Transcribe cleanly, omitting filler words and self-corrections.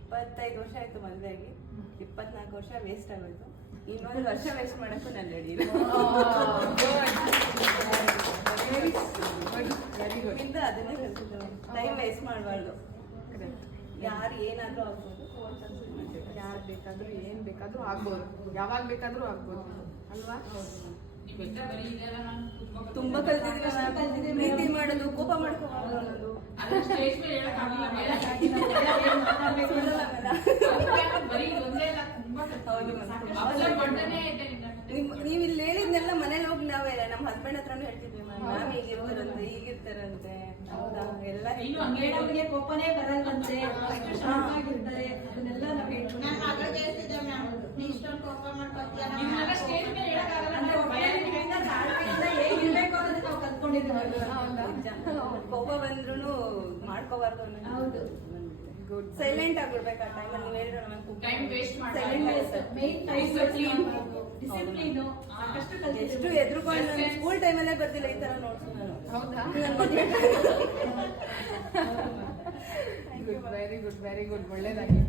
25 ವರ್ಷ ಆಯ್ತು ಮದುವೆ ಆಗಿ, 24 ವರ್ಷ ವೇಸ್ಟ್ ಆಗೋಯ್ತು. ಇನ್ನೊಂದು ವರ್ಷ ವೇಸ್ಟ್ ಮಾಡಕ್ಕೂ ನಾನು ರೆಡಿ ಇಲ್ಲ. ಅದನ್ನೇ ಕಲ್ತಿದ್ದು, ಟೈಮ್ ವೇಸ್ಟ್ ಮಾಡಬಾರ್ದು. ಯಾರು ಏನಾದ್ರೂ ಆಗ್ಬೋದು, ಯಾರು ಬೇಕಾದ್ರೂ ಏನ್ ಬೇಕಾದ್ರೂ ಆಗ್ಬೋದು, ಯಾವಾಗ ಬೇಕಾದ್ರೂ ಆಗ್ಬೋದು ಅಲ್ವಾ? ತುಂಬಾ ಕಲ್ತಿದ್ದೀನಿ. ಪ್ರೀತಿ ಮಾಡೋದು, ಕೋಪ ಮಾಡ್ಕೋಬಾರ್ದು ಅನ್ನೋದು. ನೀವ್ ಇಲ್ಲಿ ಹೇಳಿದ್ನೆಲ್ಲ ಮನೇಲಿ ಹೋಗಿ ನಾವೆಲ್ಲ ನಮ್ಮ ಹಸ್ಬೆಂಡ್ ಹತ್ರನೂ ಹೇಳ್ತಿದ್ವಿ, ಮ್ಯಾಮ್ ಹೀಗಿರ್ತಾರಂತೆ ಹೀಗಿರ್ತಾರಂತೆ ಎಲ್ಲ. ಇನ್ನು ಕೋಪನೇ ಬರಲ್ವಂತೆ, ಚೆನ್ನಾಗಿರ್ತಾರೆ, ಅದನ್ನೆಲ್ಲ ನಾವು ಹೇಗಿರ್ಬೇಕು ಅನ್ನೋದನ್ನ ನಾವು ಕಲ್ತ್ಕೊಂಡಿದ್ದೀವಿ. ಕೋಪ ಬಂದ್ರು ಮಾಡ್ಕೋಬಾರ್ದು ಅನ್ನೋದು. ಸೈಲೆಂಟ್ ಆಗ್ಬಿಡ್ಬೇಕು ಆ ಟೈಮಲ್ಲಿ. ನೀವು ಹೇಳಿದ್ರೆ ಎಷ್ಟು ಎದುರುಕೊಂಡು ಸ್ಕೂಲ್ ಟೈಮಲ್ಲೇ ಬರ್ದಿಲ್ಲ ಈ ತರ ನೋಡ್ಸು ನಾನು. ಹೌದಾ? Very good, very good, ಒಳ್ಳೇದಾಗಿ.